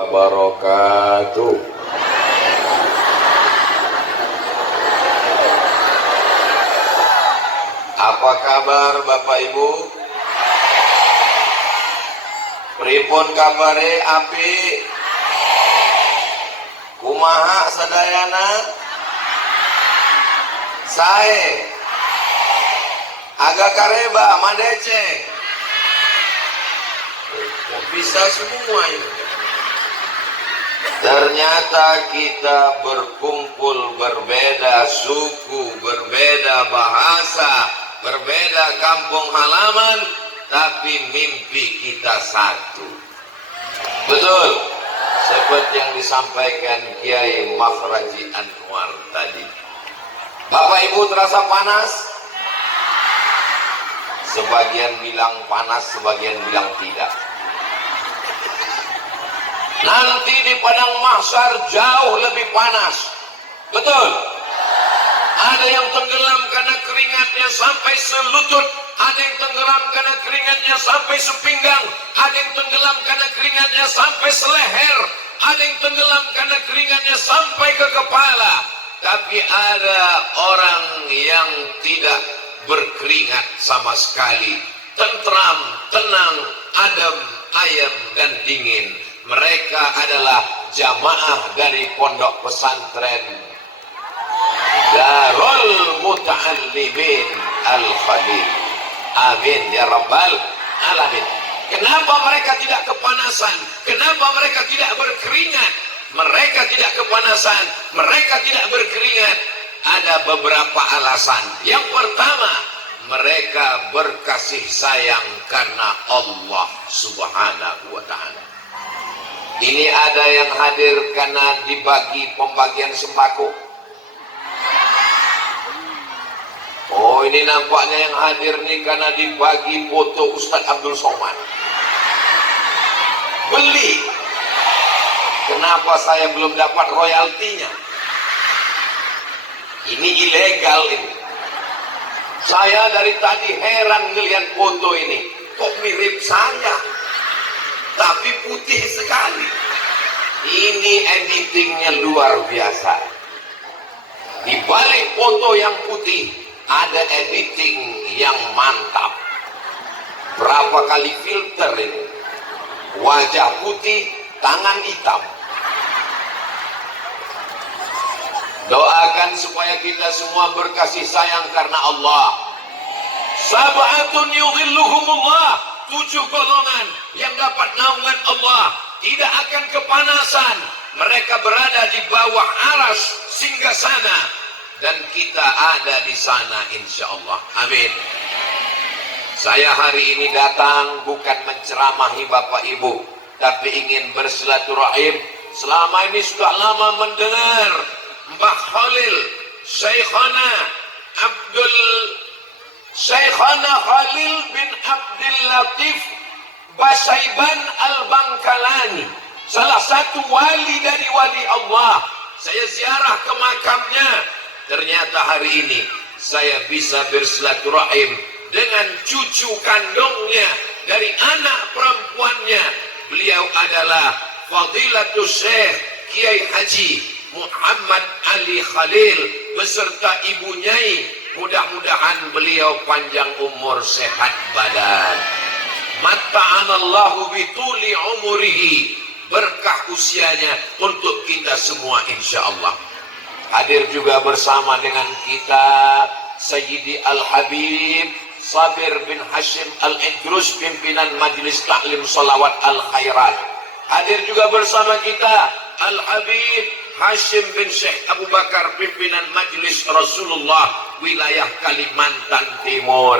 wabarakatuh. Apa kabar Bapak Ibu? Pripun kabare api? Kumaha sadayana? Sae agak kareba madece bisa semua ini. Ternyata kita berkumpul berbeda suku, berbeda bahasa, berbeda kampung halaman, tapi mimpi kita satu. Betul, seperti yang disampaikan Kiai Makhraji Anwar tadi. Bapak Ibu terasa panas? Sebagian bilang panas, sebagian bilang tidak. Nanti di padang mahsyar jauh lebih panas. Betul? Ada yang tenggelam karena keringatnya sampai selutut, ada yang tenggelam karena keringatnya sampai sepinggang, ada yang tenggelam karena keringatnya sampai seleher, ada yang tenggelam karena keringatnya sampai ke kepala. Tapi ada orang yang tidak berkeringat sama sekali, tentram, tenang, adem, ayem dan dingin. Mereka adalah jamaah dari pondok pesantren Darul Muta'allimin Al-Khalil. Amin ya rabbal alamin. Kenapa mereka tidak kepanasan? Kenapa mereka tidak berkeringat? Mereka tidak kepanasan, mereka tidak berkeringat. Ada beberapa alasan. Yang pertama, mereka berkasih sayang karena Allah Subhanahu wa ta'ala. Ini ada yang hadir karena dibagi pembagian sembako. Oh, ini nampaknya yang hadir nih karena dibagi foto Ustadz Abdul Somad. Beli. Kenapa saya belum dapat royaltinya? Ini ilegal ini. Saya dari tadi heran ngelihat foto ini. Kok mirip saya? Tapi putih sekali. Ini editingnya luar biasa. Di balik foto yang putih ada editing yang mantap. Berapa kali filter ini? Wajah putih, tangan hitam. Doakan supaya kita semua berkasih sayang karena Allah. Sab'atun yudhilluhumullah, 7 golongan yang dapat naungan Allah, tidak akan kepanasan. Mereka berada di bawah aras singgasana dan kita ada di sana insyaallah. Amin. Saya hari ini datang bukan menceramahi Bapak Ibu, tapi ingin bersilaturahim. Selama ini sudah lama mendengar Mbah Khalil, Syekhana Khalil bin Abdul Latif Basaiban Al-Bangkalani, salah satu wali dari wali Allah. Saya ziarah ke makamnya. Ternyata hari ini saya bisa bersilaturahim dengan cucu kandungnya dari anak perempuannya. Beliau adalah Fadilatul Syekh Kiai Haji Muhammad Ali Khalil beserta ibu Nyai. Mudah-mudahan beliau panjang umur, sehat badan. Matta'anallahu bituli umurihi, berkah usianya untuk kita semua insyaallah. Hadir juga bersama dengan kita Sayyidi Al-Habib Sabir bin Hashim Al-Idrus, pimpinan Majelis Taklim Salawat Al-Khairat. Hadir juga bersama kita Al-Habib Hashim bin Syekh Abu Bakar, pimpinan Majelis Rasulullah wilayah Kalimantan Timur.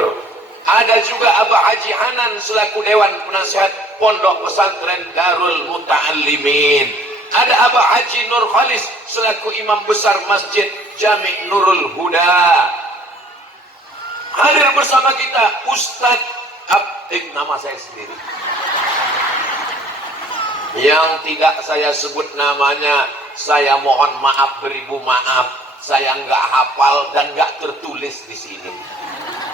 Ada juga Abah Haji Hanan selaku Dewan Penasihat Pondok Pesantren Darul Muta'allimin. Ada Abah Haji Nur Khalis selaku Imam Besar Masjid Jami' Nurul Huda. Hadir bersama kita Ustadz nama saya sendiri yang tidak saya sebut namanya. Saya mohon maaf beribu maaf, saya nggak hafal dan nggak tertulis di sini.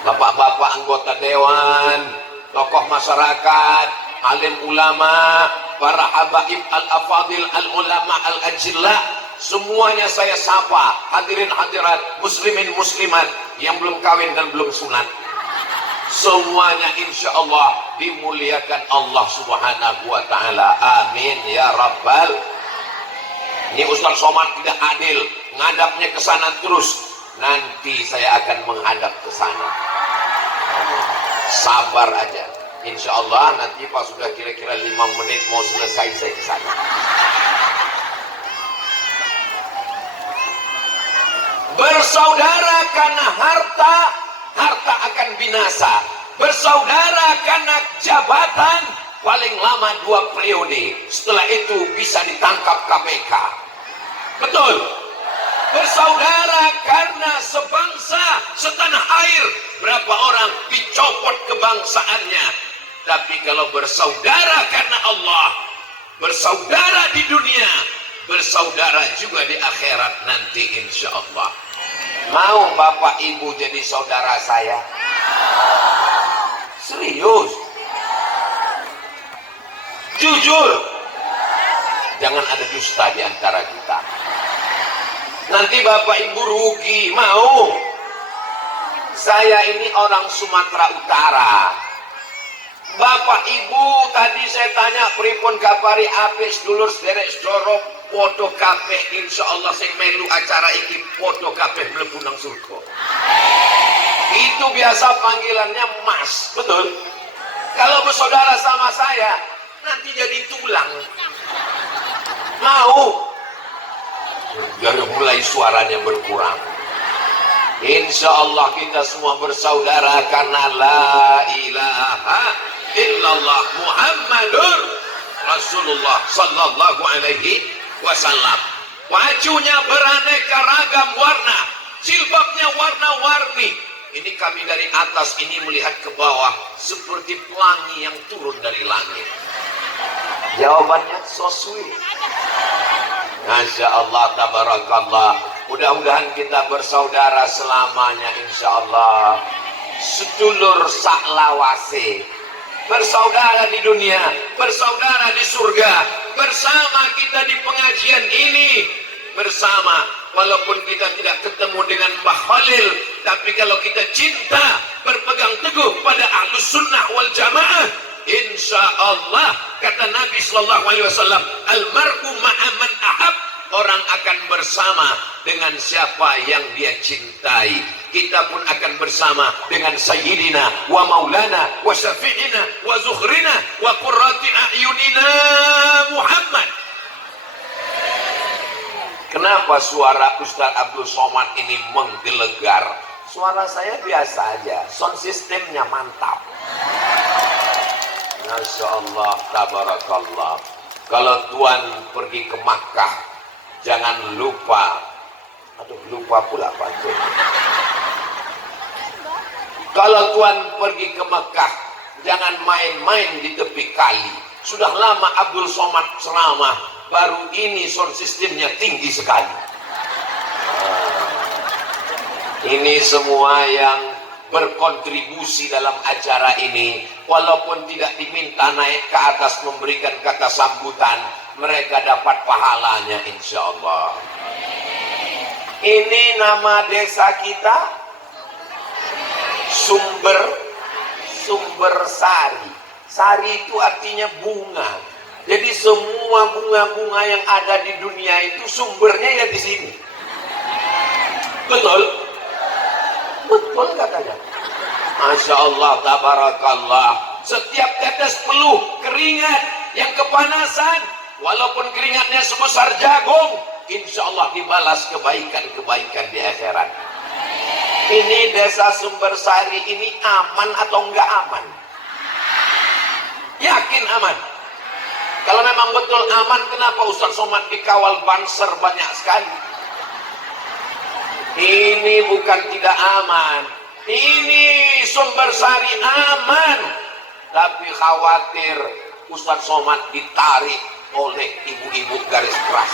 Bapak-bapak anggota dewan, tokoh masyarakat, alim ulama, para habaib al-afadil, al-ulama, al-ajilla, semuanya saya sapa. Hadirin hadirat, muslimin muslimat yang belum kawin dan belum sunat, semuanya insya Allah dimuliakan Allah subhanahu wa ta'ala. Amin ya rabbal. Ini Ustaz Somad tidak adil, ngadapnya ke sana terus. Nanti saya akan menghadap ke sana. Sabar aja. Insya Allah nanti pas sudah kira-kira 5 menit mau selesai saya ke sana. Bersaudara karena harta, harta akan binasa. Bersaudara karena jabatan, paling lama 2 periode. Setelah itu bisa ditangkap KPK. Betul. Bersaudara karena sebangsa, setanah air, berapa orang dicopot kebangsaannya. Tapi kalau bersaudara karena Allah, bersaudara di dunia, bersaudara juga di akhirat nanti insya Allah. Mau bapak ibu jadi saudara saya? Serius? Jujur? Jangan ada dusta di antara kita. Nanti bapak ibu rugi. Mau? Saya ini orang Sumatera Utara. Bapak ibu tadi saya tanya pripun kapari apik sedulur sederek sedorok podo kabeh insyaallah sing melu acara iki podo kabeh mlebu nang surga. Itu biasa panggilannya Mas, betul? Kalau bersaudara sama saya nanti jadi tulang. Mau? Dari mulai suaranya berkurang. Insya Allah kita semua bersaudara karena la ilaha illallah Muhammadur Rasulullah sallallahu alaihi wasallam. Bajunya beraneka ragam warna, jilbabnya warna-warni. Ini kami dari atas ini melihat ke bawah seperti pelangi yang turun dari langit. Jawabannya so sweet. Masya Allah, tabarakallah. Mudah-mudahan kita bersaudara selamanya insya Allah. Sedulur saklawase, bersaudara di dunia, bersaudara di surga, bersama kita di pengajian ini, bersama. Walaupun kita tidak ketemu dengan Mbah Khalil, tapi kalau kita cinta, berpegang teguh pada Ahlus Sunnah wal Jamaah, insya Allah kata Nabi Sallallahu Alaihi Wasallam, almar'u ma'aman ahab, orang akan bersama dengan siapa yang dia cintai. Kita pun akan bersama dengan Sayyidina wa Maulana wa Syafi'ina wa Zuhrina wa Qurrati a'yunina Muhammad. Kenapa suara Ustaz Abdul Somad ini menggelegar? Suara saya biasa aja, sound systemnya mantap. Masya Allah, tabarakallah. Kalau Tuan pergi ke Makkah, jangan lupa, lupa pula pantun. Kalau Tuan pergi ke Mekah, jangan main-main di tepi kali. Sudah lama Abdul Somad ceramah, baru ini sound systemnya tinggi sekali. Ini semua yang berkontribusi dalam acara ini, walaupun tidak diminta naik ke atas memberikan kata sambutan, mereka dapat pahalanya insya Allah. Ini nama desa kita Sumber Sari. Sari itu artinya bunga. Jadi semua bunga-bunga yang ada di dunia itu sumbernya ya di sini. Betul? Betul katanya. Masya Allah, tabarakallah. Setiap tetes peluh keringat yang kepanasan, walaupun keringatnya sebesar jagung, insya Allah dibalas kebaikan-kebaikan di akhirat. Ini desa Sumber Sari ini aman atau enggak aman? Yakin aman? Kalau memang betul aman, kenapa Ustaz Somad dikawal banser banyak sekali? Ini bukan tidak aman. Ini Sumber Sari aman. Tapi khawatir Ustaz Somad ditarik oleh ibu-ibu garis keras.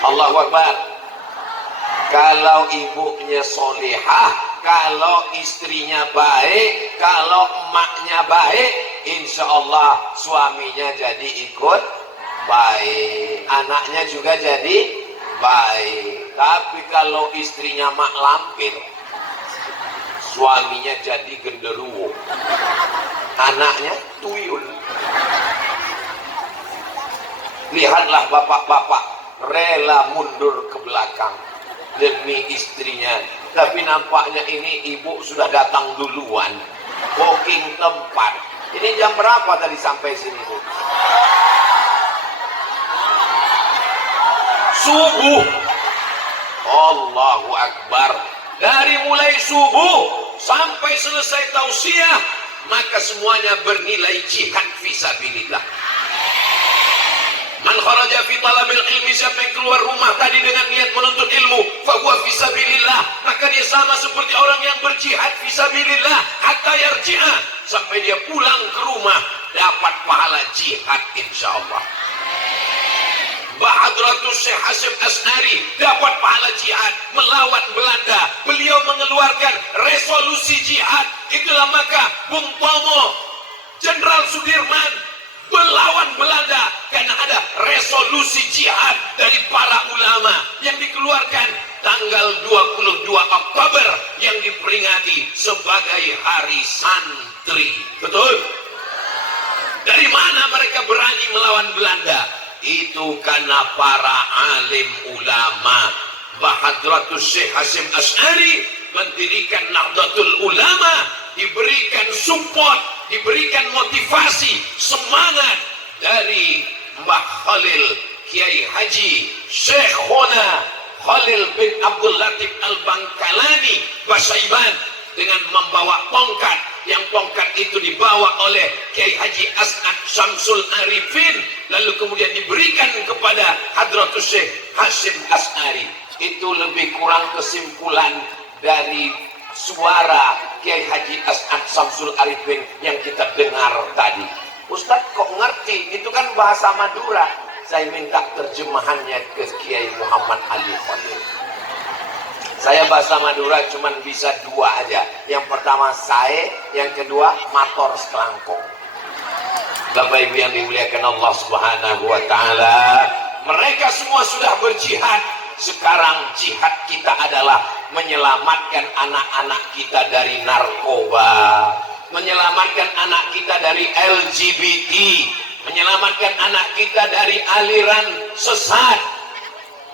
Allahu Akbar. Kalau ibunya solehah, kalau istrinya baik, kalau emaknya baik, insya Allah suaminya jadi ikut baik, anaknya juga jadi baik. Tapi kalau istrinya mak lampir, suaminya jadi genderuwo, anaknya tuyul. Lihatlah bapak-bapak rela mundur ke belakang demi istrinya, tapi nampaknya ini ibu sudah datang duluan, booking tempat. Ini jam berapa tadi sampai sini, Bu? Subuh. Allahu Akbar. Dari mulai subuh sampai selesai tausiah, maka semuanya bernilai jihad fisabilillah. Man kharaja fi talabil ilmi, siapa yang keluar rumah tadi dengan niat menuntut ilmu, fa huwa fisabilillah, maka dia sama seperti orang yang berjihad fisabilillah hatta yarji'a, sampai dia pulang ke rumah dapat pahala jihad insyaallah. Hadratus Syekh Hasyim Asy'ari dapat pahala jihad melawan Belanda. Beliau mengeluarkan resolusi jihad. Itulah maka Bung Tomo, Jenderal Sudirman melawan Belanda karena ada resolusi jihad dari para ulama yang dikeluarkan tanggal 22 Oktober yang diperingati sebagai Hari Santri. Betul? Dari mana mereka berani melawan Belanda? Itu karena para alim ulama. Hadratus Syekh Hasyim Asy'ari mendirikan Nahdlatul Ulama, diberikan support, diberikan motivasi, semangat dari Mbah Khalil, Kiai Haji Syekhona Khalil bin Abdul Latif Al-Bangkalani Basaiban, dengan membawa tongkat, yang tongkat itu dibawa oleh Kiai Haji As'ad Syamsul Arifin, lalu kemudian diberikan kepada Hadratus Syekh Hasyim Asy'ari. Itu lebih kurang kesimpulan dari suara Kiai Haji As'ad Syamsul Arifin yang kita dengar tadi. Ustadz kok ngerti? Itu kan bahasa Madura. Saya minta terjemahannya ke Kiai Muhammad Ali Khalil. Saya bahasa Madura cuman bisa dua aja. Yang pertama sae, yang kedua mator sekelangkong. Bapak Ibu yang dimuliakan Allah Subhanahu wa taala, mereka semua sudah berjihad. Sekarang jihad kita adalah menyelamatkan anak-anak kita dari narkoba, menyelamatkan anak kita dari LGBT, menyelamatkan anak kita dari aliran sesat.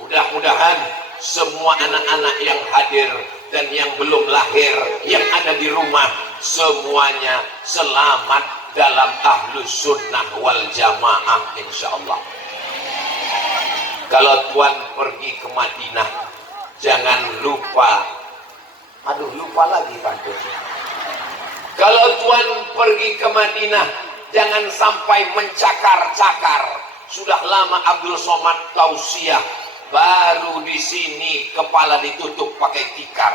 Mudah-mudahan semua anak-anak yang hadir dan yang belum lahir, yang ada di rumah, semuanya selamat dalam ahlus sunnah wal jamaah insyaallah. Kalau Tuan pergi ke Madinah, jangan lupa, lupa lagi pantun. Kalau Tuan pergi ke Madinah, jangan sampai mencakar-cakar. Sudah lama Abdul Somad tausiah, baru di sini kepala ditutup pakai tikar.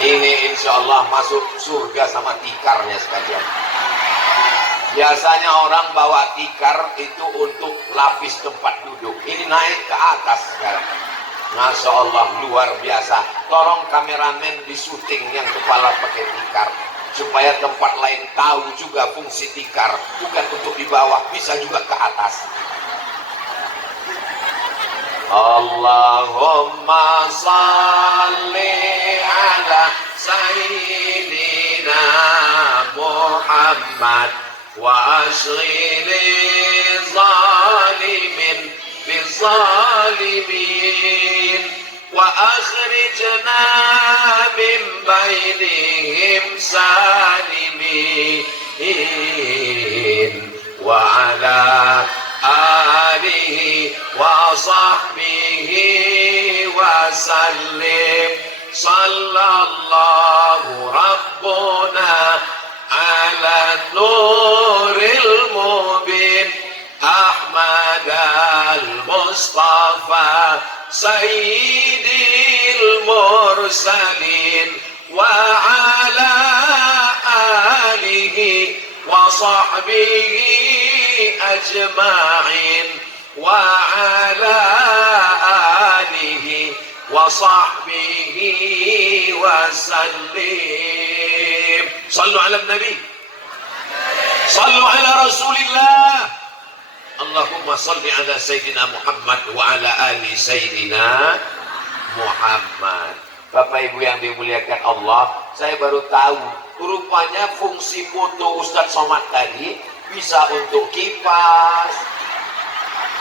Ini insya Allah masuk surga sama tikarnya sekalian. Biasanya orang bawa tikar itu untuk lapis tempat duduk. Ini naik ke atas sekarang. Masya Allah luar biasa. Tolong kameramen di syuting yang kepala pakai tikar, supaya tempat lain tahu juga fungsi tikar, bukan untuk di bawah, bisa juga ke atas. Allahumma salli ala sayyidina Muhammad wa ashghili zalimin bizalimin wa akhrijna min bainihim salimin wa ala alihi wa sahbihi wa sallim. Sallallahu rabbuna ala nuril mubin Ahmad al-Mustafa Sayyidil Mursalin wa ala alihi wa sahbihi ajma'in wa ala alihi wa sahbihi wa sallim. Sallu ala nabi, sallu ala rasulillah. Allahumma salli ala Sayyidina Muhammad wa ala ali Sayyidina Muhammad. Bapak Ibu yang dimuliakan Allah, saya baru tahu rupanya fungsi foto Ustadz Somad tadi bisa untuk kipas,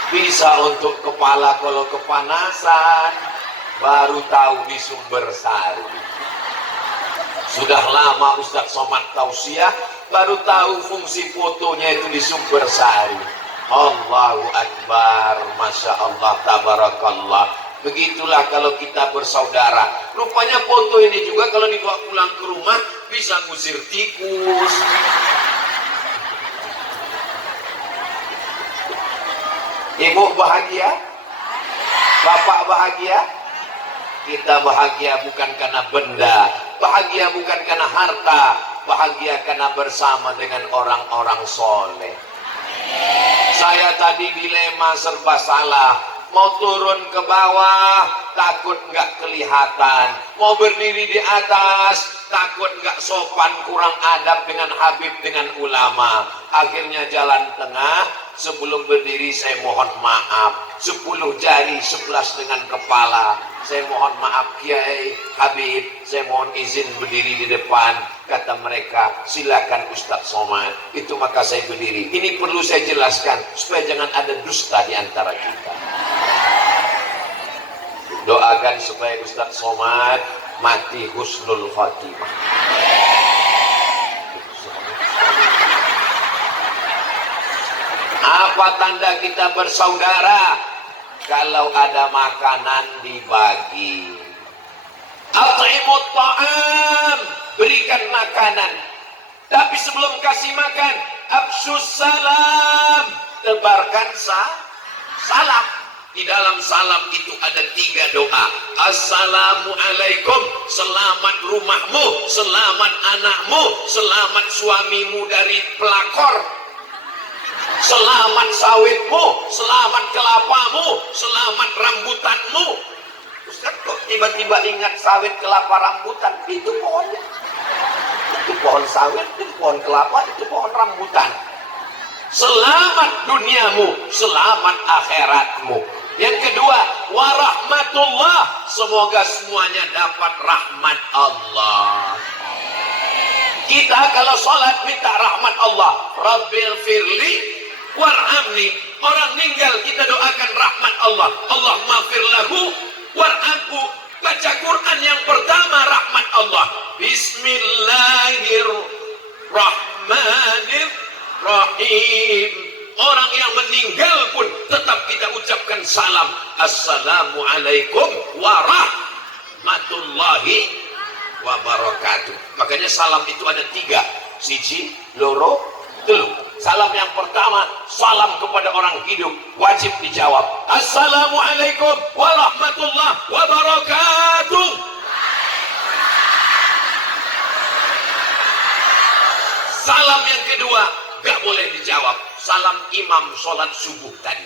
bisa untuk kepala kalau kepanasan. Baru tahu di Sumber Sari. Sudah lama Ustadz Somad tausiah, baru tahu fungsi fotonya itu di Sumber Sari. Allahu Akbar, Masya Allah, Tabarakallah. Begitulah kalau kita bersaudara. Rupanya foto ini juga kalau dibawa pulang ke rumah bisa ngusir tikus. Ibu bahagia? Bapak bahagia? Kita bahagia bukan karena benda, bahagia bukan karena harta, bahagia karena bersama dengan orang-orang soleh. Saya tadi dilema serba salah. Mau turun ke bawah, takut nggak kelihatan. Mau berdiri di atas, takut nggak sopan, kurang adab dengan Habib, dengan ulama. Akhirnya jalan tengah. Sebelum berdiri saya mohon maaf. 10 jari 11 dengan kepala. Saya mohon maaf Kiai, Habib, saya mohon izin berdiri di depan. Kata mereka, silakan Ustadz Somad. Itu maka saya berdiri. Ini perlu saya jelaskan supaya jangan ada dusta di antara kita. Doakan supaya Ustadz Somad mati husnul khatimah. Apa tanda kita bersaudara? Kalau ada makanan dibagi. At'imut ta'am, berikan makanan. Tapi sebelum kasih makan, afsyus salam, tebarkan salam. Di dalam salam itu ada 3 doa. Assalamualaikum, selamat rumahmu, selamat anakmu, selamat suamimu dari pelakor, selamat sawitmu, selamat kelapamu, selamat rambutanmu. Ustaz kok tiba-tiba ingat sawit, kelapa, rambutan? Itu pohonnya. Itu pohon sawit, itu pohon kelapa, itu pohon rambutan. Selamat duniamu, selamat akhiratmu. Yang kedua, warahmatullah, semoga semuanya dapat rahmat Allah. Kita kalau sholat minta rahmat Allah. Rabbil firli warhamni. Orang meninggal kita doakan rahmat Allah. Allahumma fir lahu warhamhu. Baca Quran yang pertama rahmat Allah. Bismillahirrahmanirrahim. Orang yang meninggal pun tetap kita ucapkan salam. Assalamualaikum warahmatullahi wabarakatuh. Makanya salam itu ada 3. Siji, loro, telu. Salam yang pertama, salam kepada orang hidup, wajib dijawab. Assalamualaikum warahmatullahi wabarakatuh. Salam yang kedua, gak boleh dijawab. Salam imam sholat subuh tadi.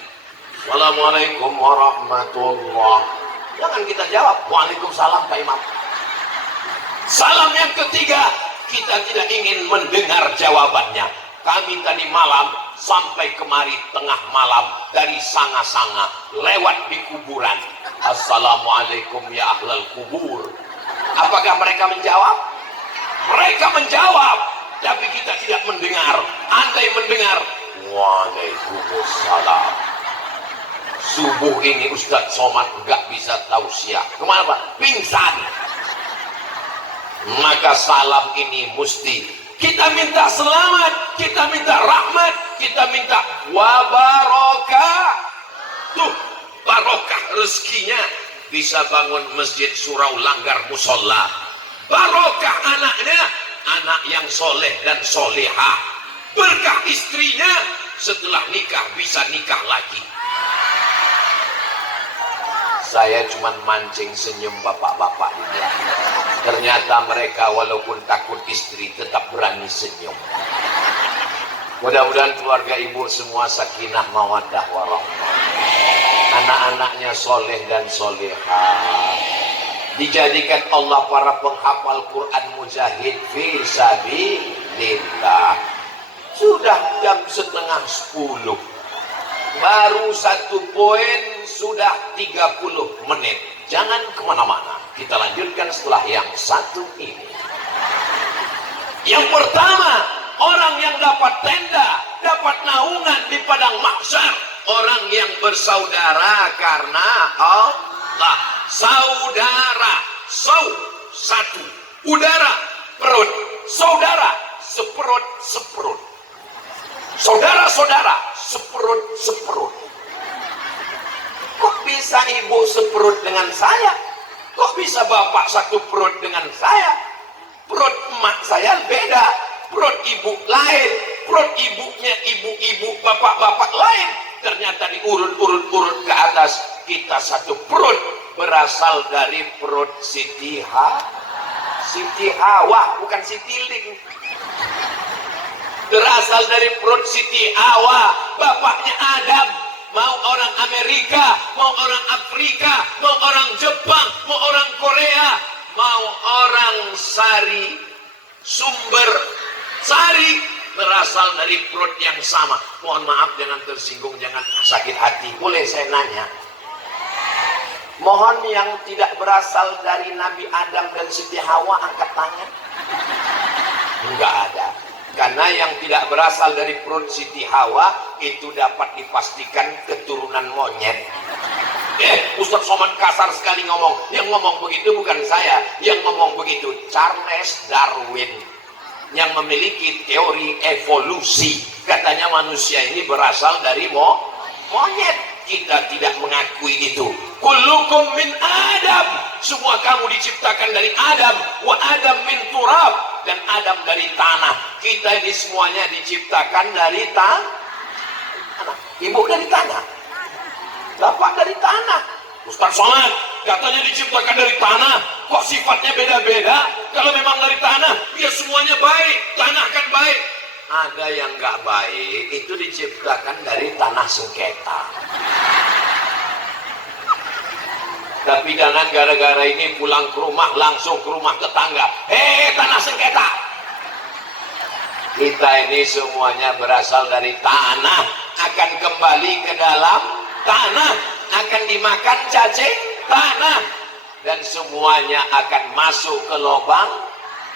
Assalamualaikum warahmatullahi. Jangan kita jawab. Waalaikumsalam Pak Imam. Salam yang ketiga, kita tidak ingin mendengar jawabannya. Kami tadi malam sampai kemari tengah malam dari sanga-sanga lewat di kuburan. Assalamualaikum ya ahlal kubur. Apakah mereka menjawab? Mereka menjawab, tapi kita tidak mendengar. Andai mendengar, waalaikumsalam. Subuh ini Ustadz Somad nggak bisa tausiah. Kemana Pak? Pingsan. Maka salam ini mesti kita minta selamat, kita minta rahmat, kita minta wabarakatuh. Tuh, barokah rezekinya bisa bangun masjid, surau, langgar, musola. Barokah anaknya, anak yang soleh dan solehah. Berkah istrinya, setelah nikah bisa nikah lagi. Saya cuma mancing senyum bapak-bapak ini. Ternyata mereka walaupun takut istri tetap berani senyum. Mudah-mudahan keluarga ibu semua sakinah mawaddah warahmah. Anak-anaknya soleh dan solehah. Dijadikan Allah para penghafal Quran mujahid fi sabilillah. Sudah jam setengah 10, baru 1 poin sudah 30 menit. Jangan kemana-mana, kita lanjutkan setelah yang satu ini. Yang pertama, orang yang dapat tenda, dapat naungan di padang mahsyar, orang yang bersaudara karena Allah. Saudara, satu, udara, perut, saudara, seperut. Saudara-saudara, seperut. Kok bisa ibu seperut dengan saya? Kok bisa bapak satu perut dengan saya? Perut emak saya beda, perut ibu lain, perut ibunya ibu-ibu, bapak-bapak lain. Ternyata diurut-urut ke atas, kita satu perut, berasal dari perut Siti Hawa, bukan Siti Ling. Berasal dari perut Siti Hawa, bapaknya Adam. Mau orang Amerika, mau orang Afrika, mau orang Jepang, mau orang Korea, mau orang sumber sari, berasal dari perut yang sama. Mohon maaf, jangan tersinggung, jangan sakit hati. Boleh saya nanya? Mohon yang tidak berasal dari Nabi Adam dan Siti Hawa angkat tangan. Enggak ada. Karena yang tidak berasal dari perut Siti Hawa itu dapat dipastikan keturunan monyet. Ustaz Somad kasar sekali ngomong. Yang ngomong begitu bukan saya. Yang ngomong begitu Charles Darwin, yang memiliki teori evolusi. Katanya manusia ini berasal dari monyet. Kita tidak mengakui itu. Kullukum min Adam, semua kamu diciptakan dari Adam. Wa Adam min turab, dan Adam dari tanah. Kita ini semuanya diciptakan dari tanah. Ibu dari tanah, bapak dari tanah. Ustaz Somad katanya diciptakan dari tanah, kok sifatnya beda-beda? Kalau memang dari tanah, ya semuanya baik, tanah kan baik. Ada yang nggak baik, itu diciptakan dari tanah sengketa. Tapi jangan gara-gara ini pulang ke rumah langsung ke rumah tetangga. Tanah sengketa. Kita ini semuanya berasal dari tanah, akan kembali ke dalam tanah, akan dimakan cacing tanah, dan semuanya akan masuk ke lubang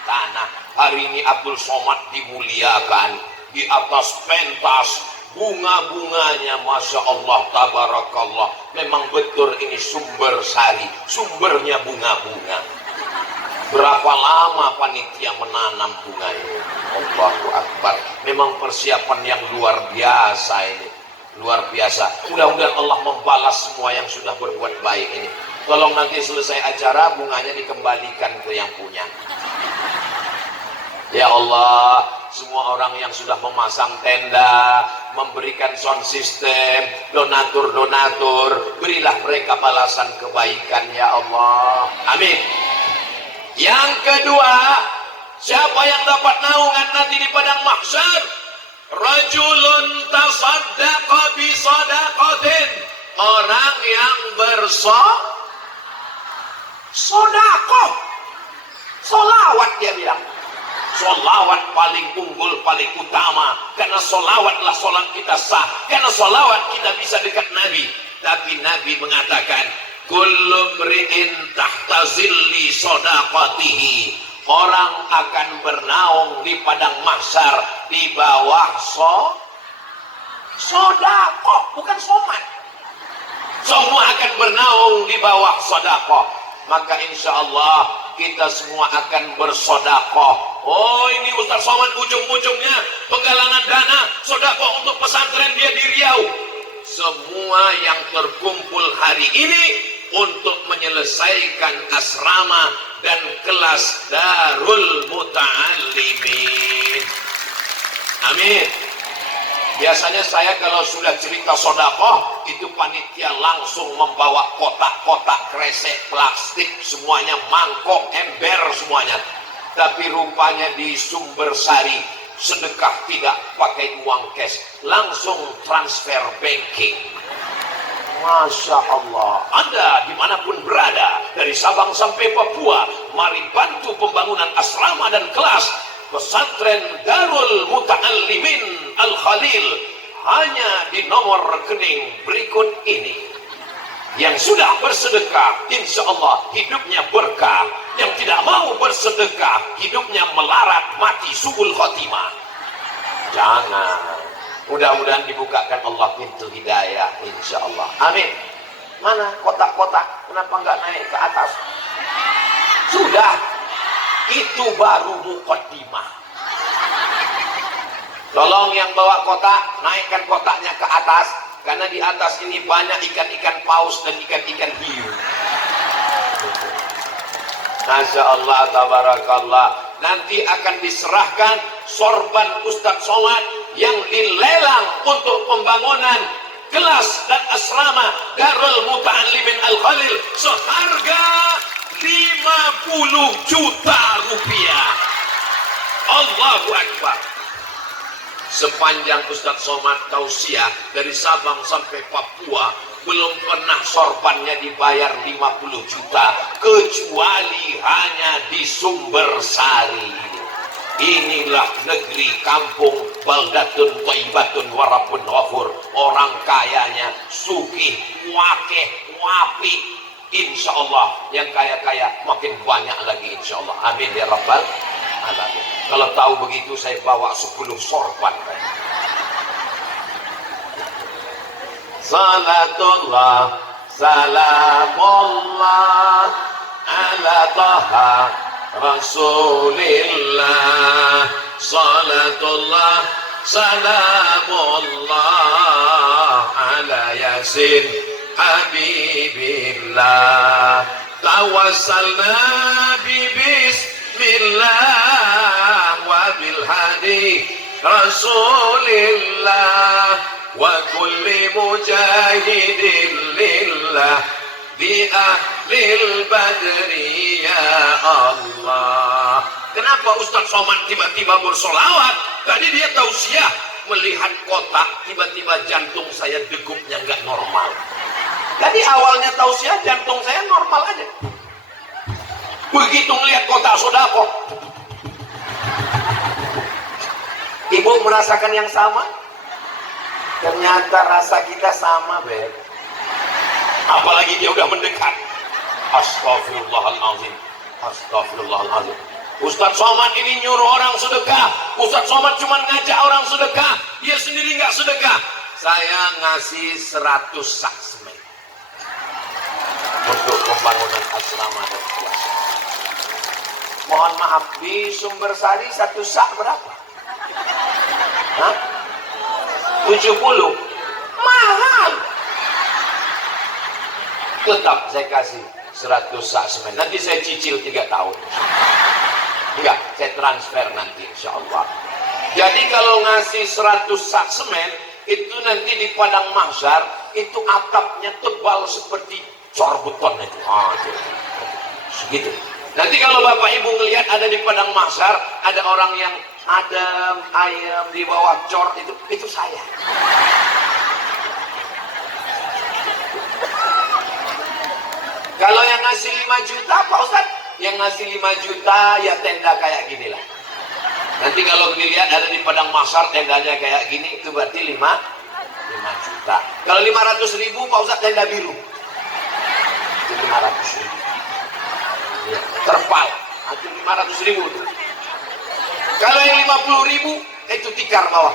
tanah. Hari ini Abdul Somad dimuliakan di atas pentas, bunga-bunganya Masya Allah tabarakallah. Memang betul ini sumber sari, sumbernya bunga-bunga. Berapa lama panitia menanam bunga ini? Allahu Akbar. Memang persiapan yang luar biasa ini, luar biasa. Mudah-mudahan Allah membalas semua yang sudah berbuat baik ini. Tolong nanti selesai acara bunganya dikembalikan ke yang punya. Ya Allah, semua orang yang sudah memasang tenda, memberikan sound system, donatur-donatur, berilah mereka balasan kebaikan ya Allah. Amin. Yang kedua, siapa yang dapat naungan nanti di padang mahsyar? Rajulun tasaddaqa bi sadaqatin, orang yang bersedekah. Solawat dia bilang. Solawat paling unggul, paling utama. Karena solawatlah solat kita sah. Karena solawat kita bisa dekat Nabi. Tapi Nabi mengatakan, kullu mri'in tahta zilli sodaqatihi, orang akan bernaung di padang mahsyar di bawah sodaqah, bukan somat. Semua akan bernaung di bawah sodaqah. Maka insya Allah kita semua akan bersodakoh. Oh, ini Ustaz Somad ujung-ujungnya penggalangan dana sodakoh untuk pesantren dia di Riau. Semua yang terkumpul hari ini untuk menyelesaikan asrama dan kelas Darul Muta'allimin. Amin. Biasanya saya kalau sudah cerita sodakoh, itu panitia langsung membawa kotak-kotak kresek plastik, semuanya mangkok, ember semuanya. Tapi rupanya di Sumber Sari, sedekah tidak pakai uang cash, langsung transfer banking. Masya Allah. Anda dimanapun berada, dari Sabang sampai Papua, mari bantu pembangunan asrama dan kelas pesantren Darul Muta'allimin Al-Khalil hanya di nomor rekening berikut ini. Yang sudah bersedekah, insya Allah hidupnya berkah. Yang tidak mau bersedekah, hidupnya melarat, mati su'ul khotimah. Jangan. Mudah-mudahan dibukakan Allah pintu hidayah, insya Allah. Amin. Mana kotak-kotak? Kenapa nggak naik ke atas? Sudah. Itu baru muqaddimah. Tolong yang bawa kotak, naikkan kotaknya ke atas. Karena di atas ini banyak ikan-ikan paus dan ikan-ikan hiu. Masya Allah, tabarakallah. Nanti akan diserahkan sorban Ustadz Somad yang dilelang untuk pembangunan kelas dan asrama Darul Muta'allimin Al-Khalil seharga 50 juta rupiah. Allahu Akbar. Sepanjang Ustadz Somad tausiah dari Sabang sampai Papua, belum pernah sorbannya dibayar 50 juta kecuali hanya di Sumbersari. Inilah negeri kampung baldatun thayyibatun warabun ghafur. Orang kayanya sugih, wakeh, wapi. Insya Allah yang kaya-kaya makin banyak lagi, insya Allah. Amin ya rabbal alamin. Kalau tahu begitu saya bawa 10 sorban. Salatullah salamullah ala taha Rasulillah. Salatullah salamullah ala yasin habibillah. Tawassalna bismillah wa bil hadi Rasulillah wa kulli mujahidin lillah bi ahlil badri ya Allah. Kenapa Ustadz Somad tiba-tiba bersolawat? Tadi dia tausiah, melihat kotak, tiba-tiba jantung saya degupnya nggak normal. Tadi awalnya tausiah jantung saya normal aja. Begitu melihat kotak sodako, ibu merasakan yang sama? Ternyata rasa kita sama, Beb. Apalagi dia udah mendekat. Astagfirullahaladzim. Astagfirullahaladzim. Ustadz Somad ini nyuruh orang sedekah. Ustadz Somad cuma ngajak orang sedekah, dia sendiri nggak sedekah. Saya ngasih 100 sak semen untuk pembangunan asrama dan kelas. Mohon maaf, di Sumbersari 1 sak berapa? Hah? 70. Mahal. Tetap saya kasih 100 sak semen. Nanti saya cicil 3 tahun. Enggak, saya transfer nanti insya Allah. Jadi kalau ngasih 100 sak semen, itu nanti di padang mahsyar, itu atapnya tebal seperti cor beton itu. Segitu. Nanti kalau Bapak Ibu ngelihat ada di padang mahsyar, ada orang yang adem, ayam di bawah cor, itu saya. Kalau yang ngasih 5 juta, Pak Ustadz, yang ngasih 5 juta ya tenda kayak gini lah. Nanti kalau dilihat ada di padang mahsyar tendanya kayak gini, itu berarti 5 juta. Kalau 500.000 Pak Ustadz, tenda biru. Itu 500.000. Ya, terpal. Itu 500.000 tuh. Kalau yang 50.000 itu tikar bawah.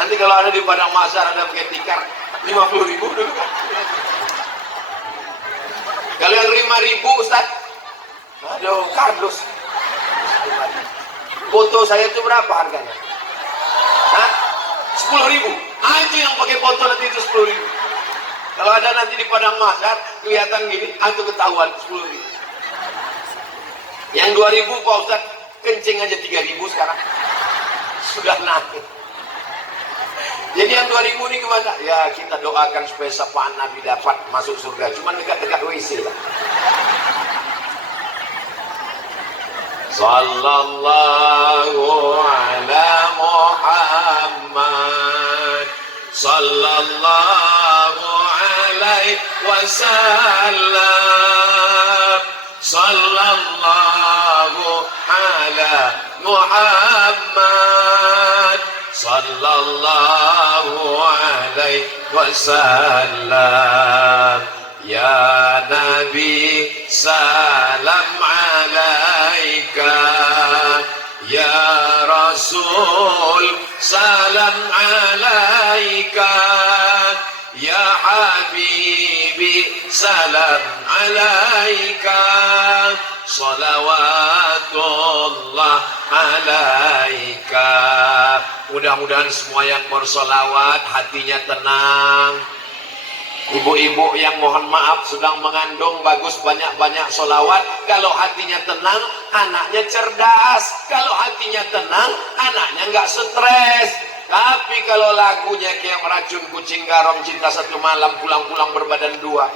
Nanti kalau ada di padang mahsyar ada pakai tikar 50.000 dulu kan. Kalau yang 5.000 Ustaz, aduh kardus. Foto saya itu berapa harganya? Hah? 10.000. Itu yang pakai foto nanti itu 10.000. Kalau ada nanti di padang mahsyar kelihatan gini, itu ketahuan 10.000. Yang 2.000 Pak Ustaz, kencing aja 3.000 sekarang. Sudah naik. Jadi yang 2.000 ini kemana? Ya kita doakan supaya sapaan Nabi dapat masuk surga. Cuma dekat-dekat WC lah. Sallallahu ala Muhammad. Sallallahu wasallam. Sallallahu ala Muhammad sallallahu alaihi wasallam. Ya Nabi salam alaika, ya Rasul salam alaika, ya Habibi salam alaika, salawatullah alaika. Mudah-mudahan semua yang bersolawat hatinya tenang. Ibu-ibu yang mohon maaf sedang mengandung, bagus banyak-banyak solawat. Kalau hatinya tenang, anaknya cerdas. Kalau hatinya tenang, anaknya nggak stres. Tapi kalau lagunya kayak meracun kucing garam, cinta satu malam, pulang-pulang berbadan dua.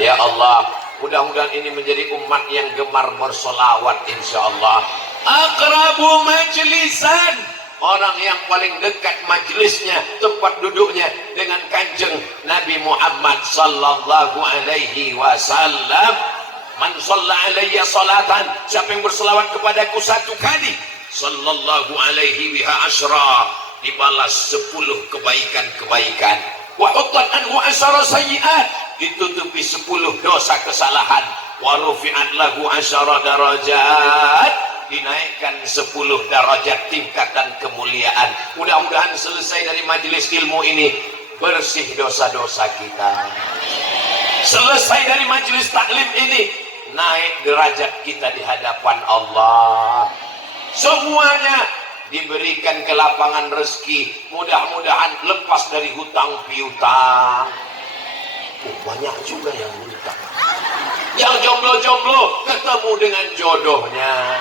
Ya Allah, mudah-mudahan ini menjadi umat yang gemar bersolawat insya Allah. Aqrabu majlisan, orang yang paling dekat majelisnya, tempat duduknya dengan kanjeng Nabi Muhammad sallallahu alaihi wasallam. Man shalla alayya salatan, siapa yang berselawat kepadaku satu kali, sallallahu alaihi biha asyra, dibalas 10 kebaikan-kebaikan. Wa huttat anhu asyara sayyi'at, ditutupi 10 dosa kesalahan. Wa rufi'at lahu asyara darajat, dinaikkan 10 derajat tingkatan kemuliaan. Mudah-mudahan selesai dari majelis ilmu ini bersih dosa-dosa kita. Selesai dari majelis taklim ini naik derajat kita di hadapan Allah. Semuanya diberikan kelapangan rezeki. Mudah-mudahan lepas dari hutang piutang. Banyak juga yang hutang. Yang jomblo-jomblo ketemu dengan jodohnya.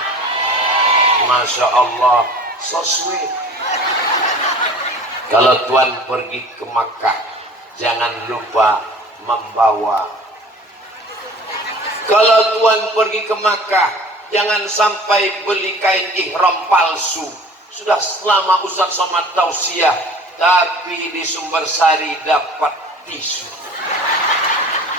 Masya Allah, so sweet. Kalau Tuhan pergi ke Makkah, jangan lupa membawa. Kalau Tuhan pergi ke Makkah, jangan sampai beli kain ihram palsu. Sudah selama Ustaz Somad tausiah, tapi di Sumbersari dapat tisu.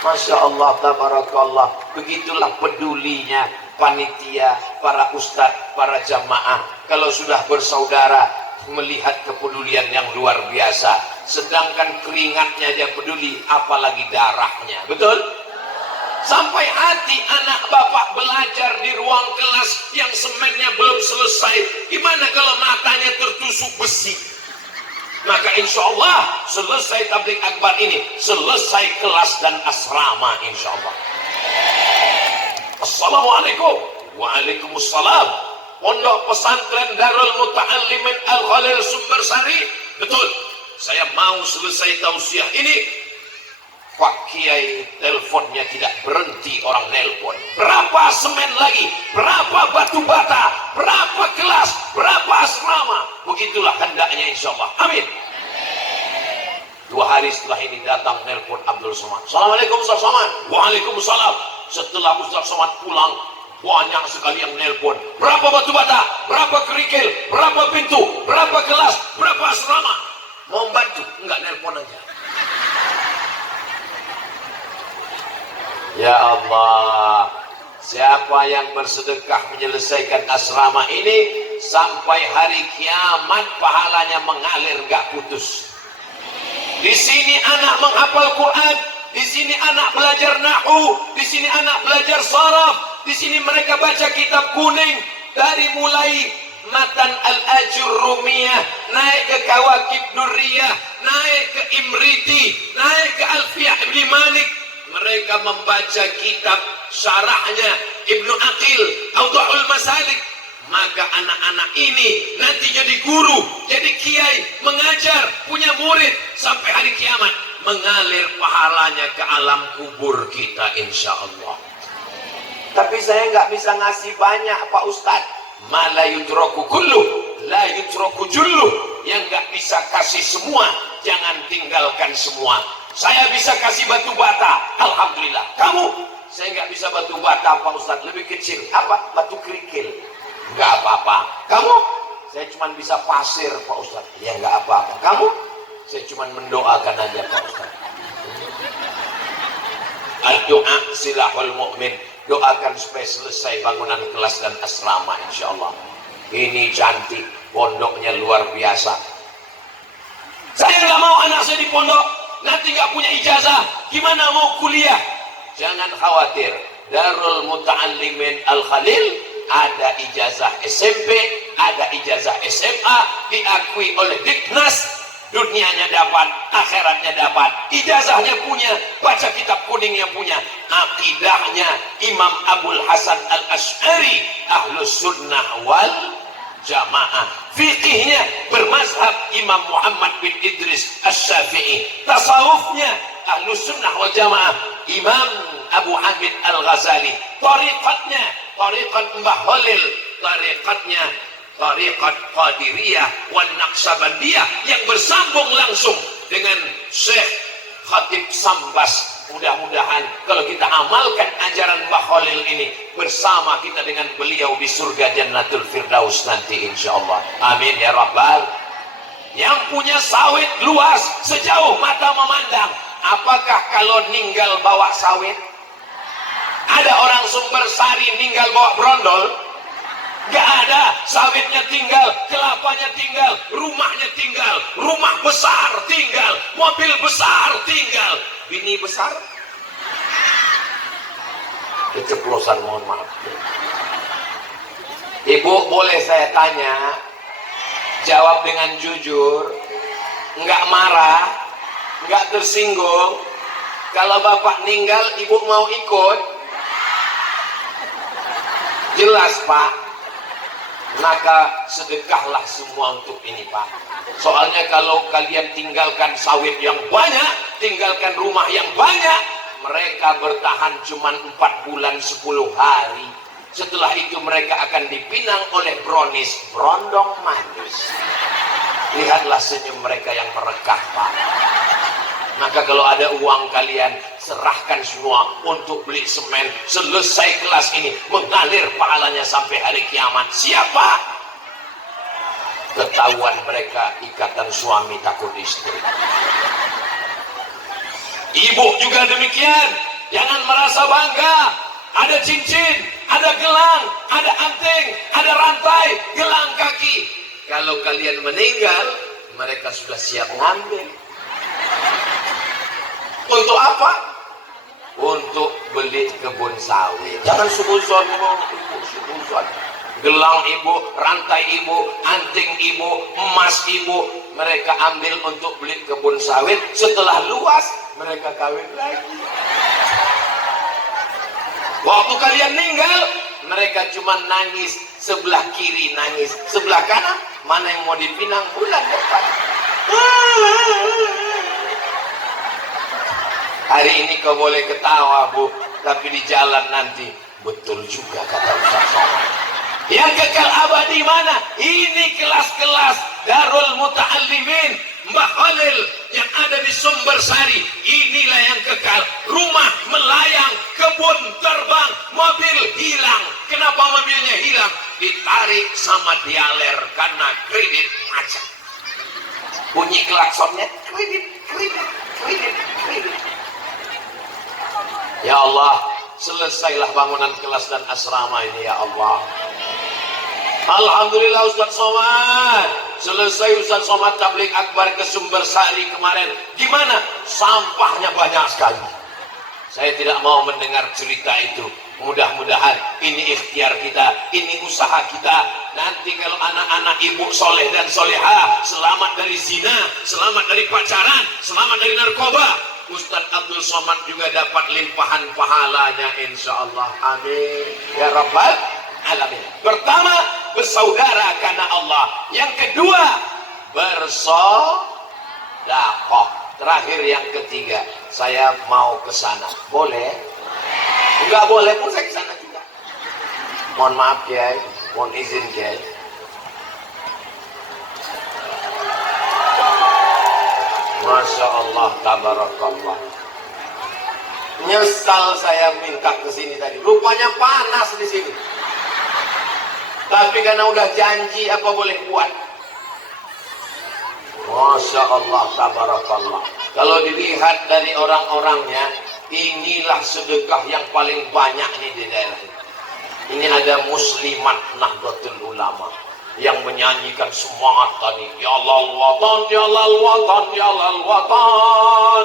Masya Allah, tabarakallah. Begitulah pedulinya panitia, para ustadz, para jamaah. Kalau sudah bersaudara, melihat kepedulian yang luar biasa. Sedangkan keringatnya dia peduli, apalagi darahnya. Betul? Sampai hati anak bapak belajar di ruang kelas yang semennya belum selesai. Gimana kalau matanya tertusuk besi? Maka insya Allah selesai tabligh akbar ini, selesai kelas dan asrama insya Allah. Assalamualaikum. Waalaikumsalam. Pondok pesantren Darul Muta'allimin Al-Khalil Sumbersari. Betul, saya mau selesai tausiah ini, Pak Kiai teleponnya tidak berhenti, orang nelpon. Berapa semen lagi? Berapa batu bata? Berapa kelas? Berapa asrama? Begitulah hendaknya insya Allah. Amin. 2 hari setelah ini datang nelpon Abdul Somad. Assalamualaikum Ustaz Somad. Waalaikumsalam. Setelah Ustaz Somad pulang, banyak sekali yang nelpon. Berapa batu bata? Berapa kerikil? Berapa pintu? Berapa kelas? Berapa asrama? Mau bantu? Enggak, nelpon aja. Ya Allah, siapa yang bersedekah menyelesaikan asrama ini, sampai hari kiamat pahalanya mengalir gak putus. Di sini anak menghafal Quran, di sini anak belajar nahwu, di sini anak belajar sharaf, di sini mereka baca kitab kuning dari mulai Matan Al-Ajurrumiyah, naik ke Kawakib Durriyah, naik ke Imriti, naik ke Alfiyah Ibn Malik. Mereka membaca kitab syarahnya Ibnu Aqil, Awdahul Masalik. Maka anak-anak ini nanti jadi guru, jadi kiai, mengajar, punya murid sampai hari kiamat, mengalir pahalanya ke alam kubur kita insya Allah. Tapi saya nggak bisa ngasih banyak Pak Ustadz. Ma la yutraku kullu, la yutraku jullu. Yang nggak bisa kasih semua, jangan tinggalkan semua. Saya bisa kasih batu bata, alhamdulillah. Kamu, saya nggak bisa batu bata Pak Ustadz, lebih kecil. Apa? Batu kerikil. Nggak apa-apa. Kamu, saya cuma bisa pasir Pak Ustadz. Ya nggak apa-apa. Kamu, saya cuma mendoakan aja Pak Ustadz. Doa silahul mu'min. Doakan supaya selesai bangunan kelas dan asrama insyaallah. Ini cantik, pondoknya luar biasa. Saya nggak mau anak saya di pondok nanti nggak punya ijazah, gimana mau kuliah? Jangan khawatir, Darul Muta'allimin Al-Khalil ada ijazah SMP, ada ijazah SMA, diakui oleh Diknas. Dunianya dapat, akhiratnya dapat, ijazahnya punya, baca kitab kuningnya punya, akidahnya Imam Abul Hasan Al-Asy'ari Ahlus Sunnah wal Jamaah, fikihnya bermazhab Imam Muhammad bin Idris Asy-Syafi'i, tasawufnya Ahlus Sunnah wal Jamaah Imam Abu Hamid Al-Ghazali, tariqatnya tariqat Mbah Khalil, tariqatnya tariqat Qadiriyah wan Naqsabandiyah yang bersambung langsung dengan Syekh Khatib Sambas. Mudah-mudahan kalau kita amalkan ajaran Mbah Khalil ini bersama kita dengan beliau di surga Jannatul Firdaus nanti insyaallah. Amin ya rabbal. Yang punya sawit luas sejauh mata memandang, apakah kalau ninggal bawa sawit? Ada orang Sumber Sari ninggal bawa brondol? Gak ada, sawitnya tinggal, kelapanya tinggal, rumahnya tinggal, rumah besar tinggal, mobil besar tinggal, bini besar keceplosan, mohon maaf. Ibu boleh saya tanya, jawab dengan jujur, nggak marah, nggak tersinggung. Kalau bapak meninggal ibu mau ikut? Jelas pak. Maka sedekahlah semua untuk ini pak. Soalnya kalau kalian tinggalkan sawit yang banyak, tinggalkan rumah yang banyak, mereka bertahan cuma 4 bulan 10 hari. Setelah itu mereka akan dipinang oleh Bronis, berondong manis. Lihatlah senyum mereka yang merekah pak. Maka kalau ada uang kalian serahkan semua untuk beli semen. Selesai kelas ini mengalir pahalanya sampai hari kiamat. Siapa? Ketahuan mereka ikatan suami takut istri. Ibu juga demikian. Jangan merasa bangga. Ada cincin, ada gelang, ada anting, ada rantai, gelang kaki. Kalau kalian meninggal, mereka sudah siap ngambil. Untuk apa? Untuk beli kebun sawit. Jangan suuzon, suuzon. Gelang ibu, rantai ibu, anting ibu, emas ibu, mereka ambil untuk beli kebun sawit. Setelah luas, mereka kawin lagi. Waktu kalian meninggal, mereka cuma nangis. Sebelah kiri nangis, sebelah kanan mana yang mau dipinang bulan depan. Hari ini kau boleh ketawa bu, tapi di jalan nanti betul juga kata Ustaz Somad. Yang kekal abadi mana? Ini kelas-kelas Darul Muta'allimin Mbah Khalil yang ada di Sumber Sari. Inilah yang kekal. Rumah melayang, kebun terbang, mobil hilang. Kenapa mobilnya hilang? Ditarik sama dialer karena kredit macet. Bunyi klaksonnya kredit, kredit, kredit, kredit. Ya Allah, selesailah bangunan kelas dan asrama ini ya Allah. Alhamdulillah Ustaz Somad. Selesai Ustaz Somad tabligh akbar ke Sumber Sari kemarin. Gimana? Sampahnya banyak sekali. Saya tidak mau mendengar cerita itu. Mudah-mudahan ini ikhtiar kita, ini usaha kita. Nanti kalau anak-anak ibu soleh dan solehah selamat dari zina, selamat dari pacaran, selamat dari narkoba, Ustadz Abdul Somad juga dapat limpahan pahalanya insyaallah. Amin ya rabbal alamin. Pertama, bersaudara karena Allah. Yang kedua, bersedekah. Terakhir yang ketiga, saya mau ke sana. Boleh? Enggak boleh pun saya ke sana juga. Mohon maaf Kiai, mohon izin Kiai. Masya Allah, tabarakallah. Nyesal saya minta ke sini tadi. Rupanya panas di sini. Tapi karena udah janji, apa boleh buat? Masya Allah, tabarakallah. Kalau dilihat dari orang-orangnya, inilah sedekah yang paling banyak nih di daerah ini. Ini ada Muslimat Nahdlatul Ulama yang menyanyikan semangat tadi, ya lal watan, ya lal watan, ya lal watan,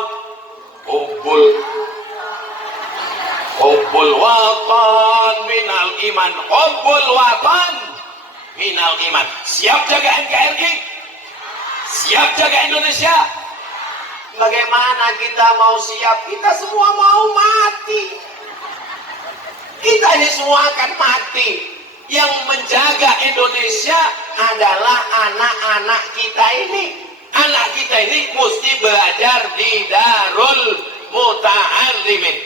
hubbul watan minal iman, hubbul watan minal iman. Siap jaga NKRI? Siap jaga Indonesia? Bagaimana kita mau siap? Kita semua mau mati. Kita ini semua akan mati. Yang menjaga Indonesia adalah anak-anak kita ini. Anak kita ini mesti belajar di Darul Muta'allimin.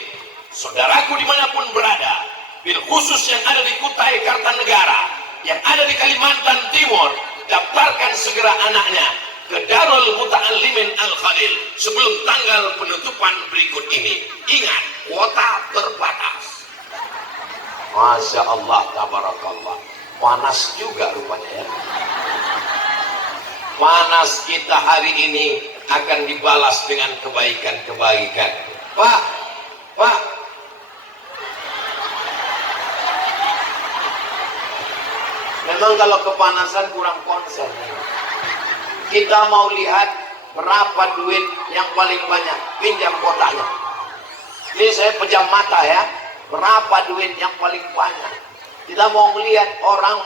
Saudaraku dimanapun berada, bil khusus yang ada di Kutai Kartanegara, yang ada di Kalimantan Timur, daftarkan segera anaknya ke Darul Muta'allimin Al-Khalil sebelum tanggal penutupan berikut ini. Ingat, kuota terbatas. Masya Allah, tabarakallah. Panas juga rupanya ya. Panas kita hari ini akan dibalas dengan kebaikan-kebaikan. Pak, memang kalau kepanasan kurang konsen. Kita mau lihat berapa duit yang paling banyak, pinjam kotanya. Ini saya pejam mata ya. Berapa duit yang paling banyak? Kita mau melihat orang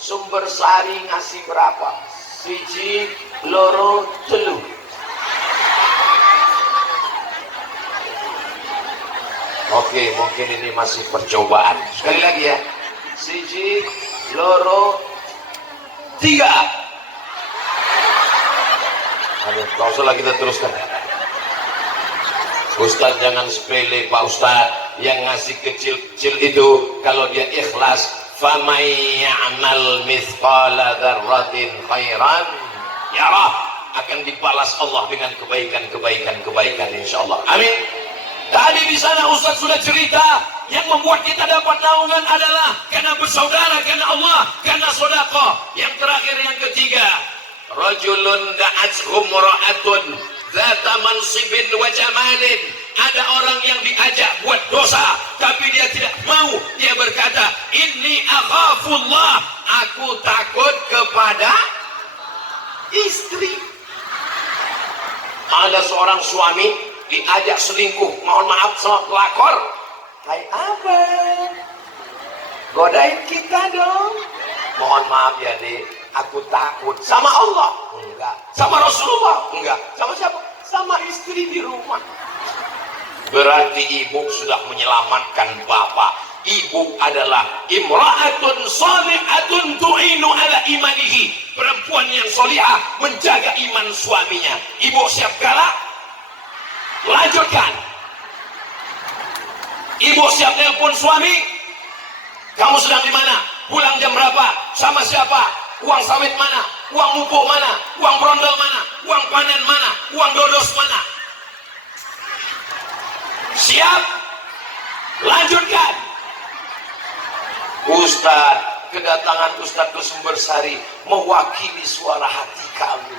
Sumber Sari ngasih berapa? Siji, loro, telu. Oke, mungkin ini masih percobaan. Sekali lagi ya. Siji, loro, tiga. Aduh, gak usah lagi kita teruskan. Ustadz jangan sepele Pak Ustadz. Yang ngasih kecil-kecil itu kalau dia ikhlas, famay ya'mal mithqala dzarratin khairan yarah, akan dibalas Allah dengan kebaikan insyaallah. Amin. Tadi di sana Ustaz sudah cerita, yang membuat kita dapat naungan adalah karena bersaudara, karena Allah, karena sedekah. Yang terakhir, yang ketiga, rajulun da'athum ra'atun dzata mansibin wa jamalin. Ada orang yang diajak buat dosa tapi dia tidak mau. Dia berkata, inni akhafullah, aku takut kepada istri. Ada seorang suami diajak selingkuh, mohon maaf sama pelakor. Hai abang, godain kita dong. Mohon maaf ya dek, aku takut. Sama Allah? Enggak. Sama Rasulullah? Enggak. Sama siapa? Sama istri di rumah. Berarti ibu sudah menyelamatkan bapak. Ibu adalah imra'atun shalihatun tu'inu ala imanihi. Perempuan yang solihah menjaga iman suaminya. Ibu siap galak? Lanjutkan. Ibu siap nelpon suami? Kamu sedang di mana? Pulang jam berapa? Sama siapa? Uang sawit mana? Uang mupuk mana? Uang brondol mana? Uang panen mana? Uang dodos mana? Siap? Lanjutkan. Ustadz, kedatangan Ustadz ke Sumber Sari mewakili suara hati kami.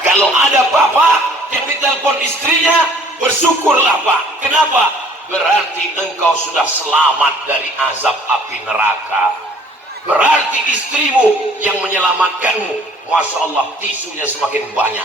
Kalau ada bapak yang ditelepon istrinya, bersyukurlah Pak. Kenapa? Berarti engkau sudah selamat dari azab api neraka. Berarti istrimu yang menyelamatkanmu. Masya Allah, tisunya semakin banyak.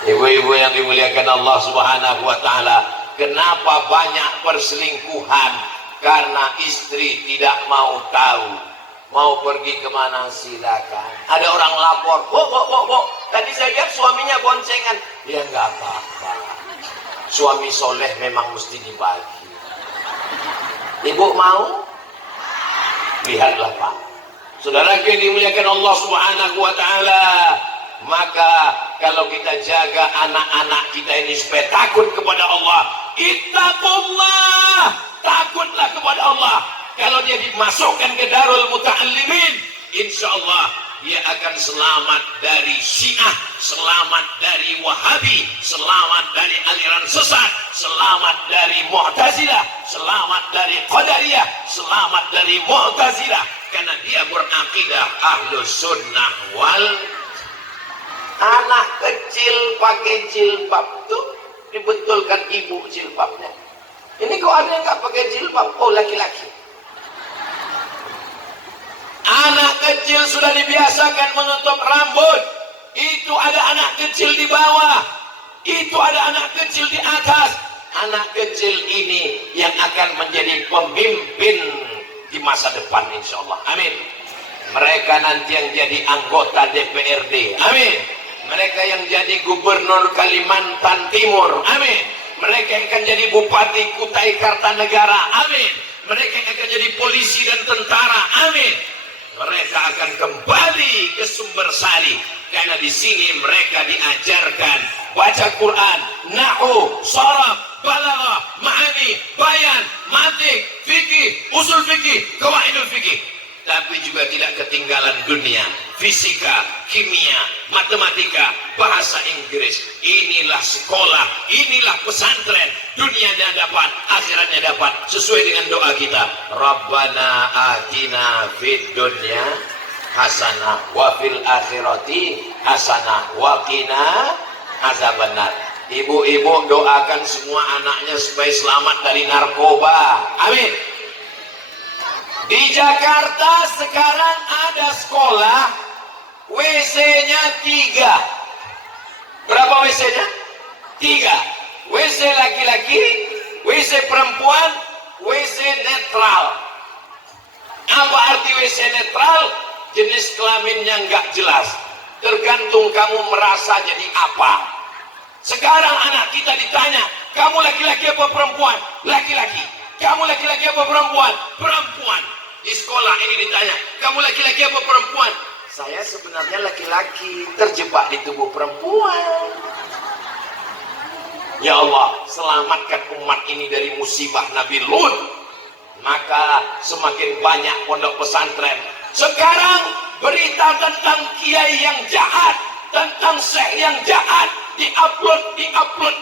Ibu-ibu yang dimuliakan Allah Subhanahu wa Ta'ala, kenapa banyak perselingkuhan? Karena istri tidak mau tahu. Mau pergi kemana silakan. Ada orang lapor, "Bo, tadi saya lihat suaminya boncengan." Ya nggak apa-apa. Suami soleh memang mesti dibagi. Ibu mau? Lihatlah Pak. Saudara yang dimuliakan Allah Subhanahu wa Ta'ala, maka kalau kita jaga anak-anak kita ini supaya takut kepada Allah, ittaqullah, takutlah kepada Allah. Kalau dia dimasukkan ke Darul Muta'allimin, insya Allah dia akan selamat dari Syiah, selamat dari Wahabi, selamat dari aliran sesat, selamat dari Mu'tazilah, selamat dari Qadariyah, selamat dari Mu'tazilah, karena dia berakidah Ahlus Sunnah wal. Anak kecil pakai jilbab tuh dibetulkan ibu jilbabnya. Ini kok ada yang nggak pakai jilbab? Oh, laki-laki. Anak kecil sudah dibiasakan menutup rambut. Itu ada anak kecil di bawah. Itu ada anak kecil di atas. Anak kecil ini yang akan menjadi pemimpin di masa depan, insya Allah. Amin. Mereka nanti yang jadi anggota DPRD. Amin. Mereka yang jadi gubernur Kalimantan Timur. Amin. Mereka yang akan jadi bupati Kutai Kartanegara. Amin. Mereka yang akan jadi polisi dan tentara. Amin. Mereka akan kembali ke sumber sari, karena di sini mereka diajarkan baca Quran, nahwu, sharaf, balaghah, ma'ani, bayan, mantik, fikih, usul fikih, qawaidul fikih. Tapi juga tidak ketinggalan dunia, fisika, kimia, matematika, bahasa Inggris. Inilah sekolah, inilah pesantren. Dunianya dapat, akhiratnya dapat, sesuai dengan doa kita. Rabbana atina fid dunya hasanah wa fil akhirati hasanah wa qina azabannar. Ibu-ibu doakan semua anaknya supaya selamat dari narkoba. Amin. Di Jakarta sekarang ada sekolah WC-nya 3. Berapa WC-nya? 3. WC laki-laki, WC perempuan, WC netral. Apa arti WC netral? Jenis kelaminnya nggak jelas. Tergantung kamu merasa jadi apa. Sekarang anak kita ditanya, kamu laki-laki apa perempuan? Laki-laki. Kamu laki-laki apa perempuan? Perempuan. Di sekolah ini ditanya, kamu laki-laki apa perempuan? Saya sebenarnya laki-laki, terjebak di tubuh perempuan. Ya Allah, selamatkan umat ini dari musibah Nabi Lut. Maka semakin banyak pondok pesantren. Sekarang berita tentang kiai yang jahat, tentang syekh yang jahat diupload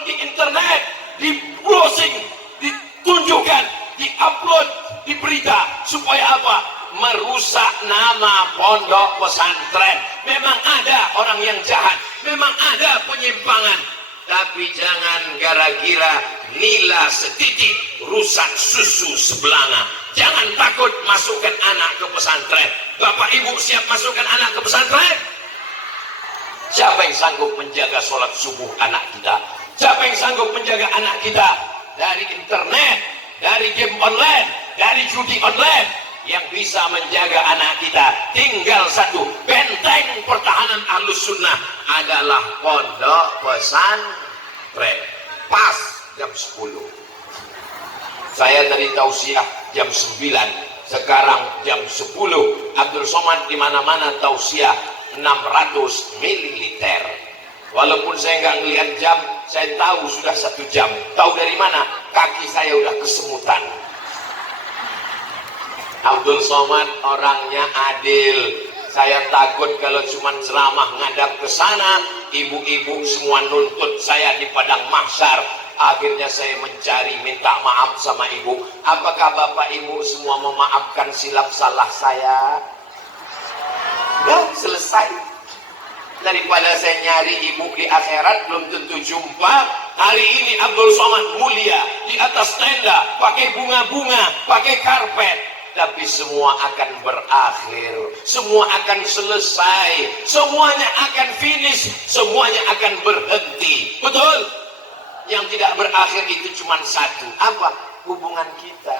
di internet, di browsing, ditunjukkan, diupload di berita. Supaya apa? Merusak nama pondok pesantren. Memang ada orang yang jahat, memang ada penyimpangan, tapi jangan gara-gara nila setitik rusak susu sebelanga. Jangan takut masukkan anak ke pesantren. Bapak ibu siap masukkan anak ke pesantren? Siapa yang sanggup menjaga sholat subuh anak kita? Siapa yang sanggup menjaga anak kita dari internet, dari game online, dari judi online? Yang bisa menjaga anak kita tinggal satu, benteng pertahanan Ahlus Sunnah adalah pondok pesantren. Pas jam 10. Saya tadi tausiah jam 9, sekarang jam 10. Abdul Somad di mana-mana tausiah 600 mililiter. Walaupun saya nggak ngelihat jam, saya tahu sudah 1 jam. Tahu dari mana? Kaki saya udah kesemutan. Abdul Somad orangnya adil. Saya takut kalau cuma ceramah ngadap ke sana, ibu-ibu semua nuntut saya di padang mahsyar. Akhirnya saya mencari, minta maaf sama ibu. Apakah bapak ibu semua memaafkan silap salah saya? Udah selesai. Daripada saya nyari ibu di akhirat belum tentu jumpa. Hari ini Abdul Somad mulia di atas tenda, pakai bunga-bunga, pakai karpet. Tapi semua akan berakhir, semua akan selesai, semuanya akan finish, semuanya akan berhenti. Betul? Yang tidak berakhir itu cuma satu. Apa? Hubungan kita.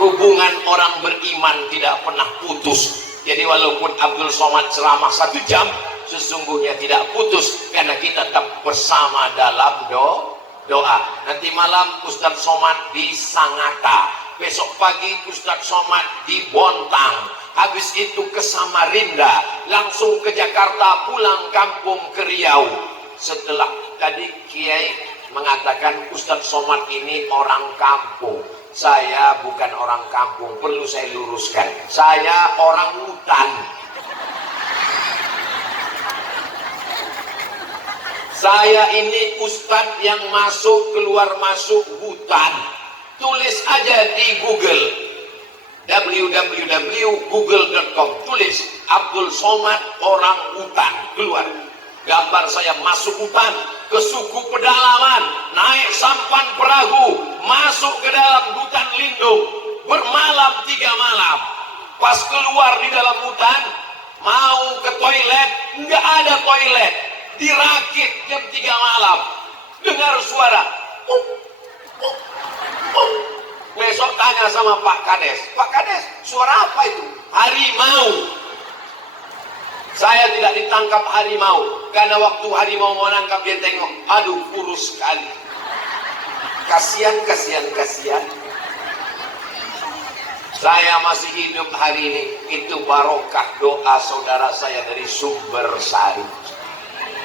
Hubungan orang beriman tidak pernah putus. Jadi walaupun Abdul Somad ceramah 1 jam, sesungguhnya tidak putus, karena kita tetap bersama dalam doa. Nanti malam Ustadz Somad di Sangatta, besok pagi Ustadz Somad di Bontang, habis itu ke Samarinda, langsung ke Jakarta, pulang kampung ke Riau. Setelah tadi Kiai mengatakan Ustadz Somad ini orang kampung. Saya bukan orang kampung, perlu saya luruskan. Saya orang hutan. Saya ini ustadz yang masuk keluar masuk hutan. Tulis aja di Google. www.google.com, tulis Abdul Somad orang hutan, keluar gambar saya masuk hutan ke suku pedalaman, naik sampan perahu masuk ke dalam hutan lindung, bermalam 3 malam. Pas keluar di dalam hutan mau ke toilet, nggak ada toilet, dirakit jam 3 malam, dengar suara besok tanya sama Pak Kades, Pak Kades suara apa itu? Harimau. Saya tidak ditangkap harimau, karena waktu harimau mau nangkap dia tengok, aduh kurus sekali, kasihan. Saya masih hidup hari ini, itu barokah doa saudara saya dari Sumbersari.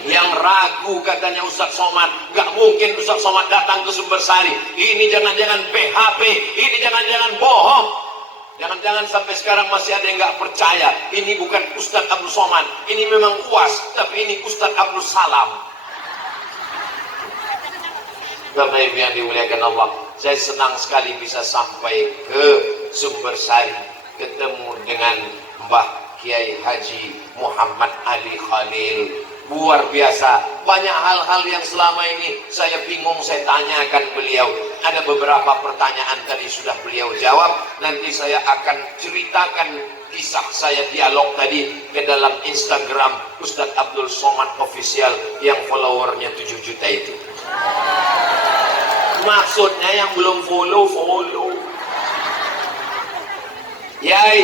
Yang ragu katanya Ustaz Somad, gak mungkin Ustaz Somad datang ke Sumbersari, ini jangan-jangan PHP, ini jangan-jangan bohong, jangan-jangan sampai sekarang masih ada yang gak percaya ini bukan Ustaz Abdul Somad, ini memang UAS, tapi ini Ustaz Abdul Salam. Bapak Ibu yang dimuliakan Allah, saya senang sekali bisa sampai ke Sumbersari, ketemu dengan Mbah Kiai Haji Muhammad Ali Khalil. Luar biasa, banyak hal-hal yang selama ini saya bingung saya tanyakan beliau. Ada beberapa pertanyaan tadi sudah beliau jawab. Nanti saya akan ceritakan kisah saya dialog tadi ke dalam Instagram Ustadz Abdul Somad Official yang followernya 7 juta itu. Maksudnya yang belum follow. Kiai,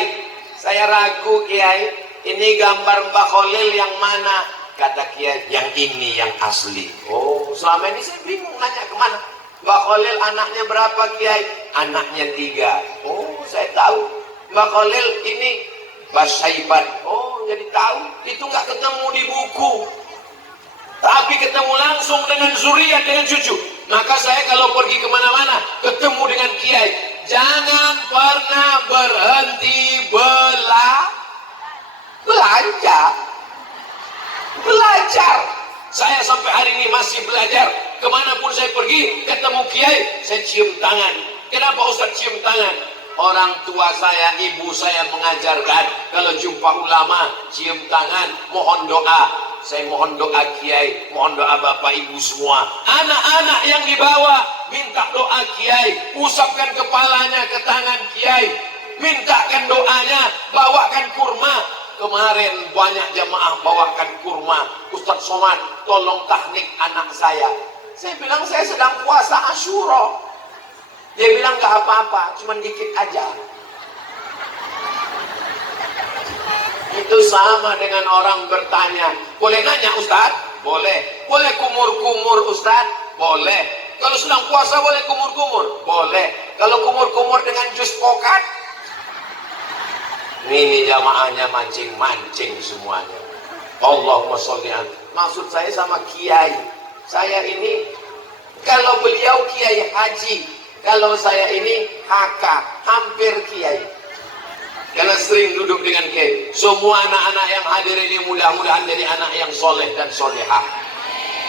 saya ragu Kiai, ini gambar Mbah Khalil yang mana? Kata Kiai, yang ini yang asli. Oh, selama ini saya bingung nanya kemana. Mbah Khalil anaknya berapa Kiai? Anaknya 3. Oh, saya tahu. Mbah Khalil ini Basaiban. Oh, jadi tahu. Itu nggak ketemu di buku, tapi ketemu langsung dengan zuriat, dengan cucu. Maka saya kalau pergi kemana-mana ketemu dengan Kiai, jangan pernah berhenti belajar. Saya sampai hari ini masih belajar. Kemanapun saya pergi ketemu Kiai, saya cium tangan. Kenapa Ustaz cium tangan? Orang tua saya, ibu saya mengajarkan kalau jumpa ulama cium tangan, mohon doa. Saya mohon doa Kiai, mohon doa Bapak Ibu semua. Anak-anak yang dibawa minta doa Kiai, usapkan kepalanya ke tangan Kiai, mintakan doanya, bawakan kurma. Kemarin banyak jamaah bawakan kurma. Ustaz Somad, tolong tahnik anak saya. Saya bilang saya sedang puasa Asyura. Dia bilang gak apa-apa, cuman dikit aja. Itu sama dengan orang bertanya, boleh nanya Ustaz? Boleh. Boleh kumur-kumur Ustaz? Boleh. Kalau sedang puasa boleh kumur-kumur? Boleh. Kalau kumur-kumur dengan jus pokat? Ini jamaahnya mancing-mancing semuanya. Allahumma sholli alaihi. Maksud saya sama Kiai, saya ini kalau beliau Kiai Haji, kalau saya ini HK, hampir Kiai. Karena sering duduk dengan Kiai. Semua anak-anak yang hadir ini mudah-mudahan jadi anak yang soleh dan solehah.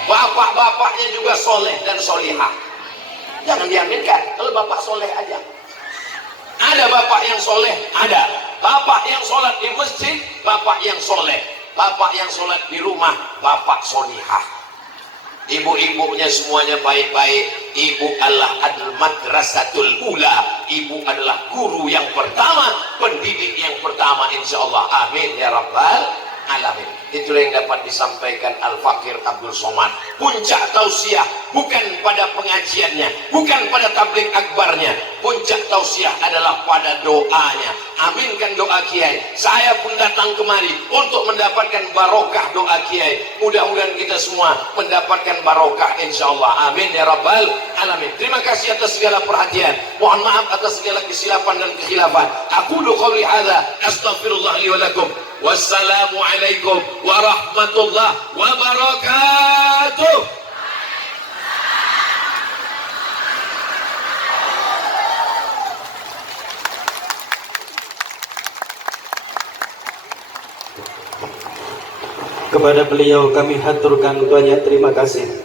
Bapak-bapaknya juga soleh dan solehah. Jangan diaminkan kalau bapak soleh aja. Ada bapak yang soleh, ada. Bapak yang sholat di masjid, bapak yang soleh. Bapak yang sholat di rumah, bapak solihah. Ibu-ibunya semuanya baik-baik. Ibu adalah al-madrasatul ula. Ibu adalah guru yang pertama, pendidik yang pertama, insya Allah. Amin ya rabbal alamin. Itulah yang dapat disampaikan Al-Fakir Abdul Somad. Puncak tausiah bukan pada pengajiannya, bukan pada tabligh akbarnya. Puncak tausiah adalah pada doanya. Aminkan doa Kiai. Saya pun datang kemari untuk mendapatkan barokah doa Kiai. Mudah-mudahan kita semua mendapatkan barokah insyaallah. Amin ya rabbal alamin. Terima kasih atas segala perhatian. Mohon maaf atas segala kesilapan dan kekhilafan. Aqulu qouli hadza astaghfirullah li wa lakum. Wassalamualaikum warahmatullahi wabarakatuh. Kepada beliau kami haturkan banyak terima kasih.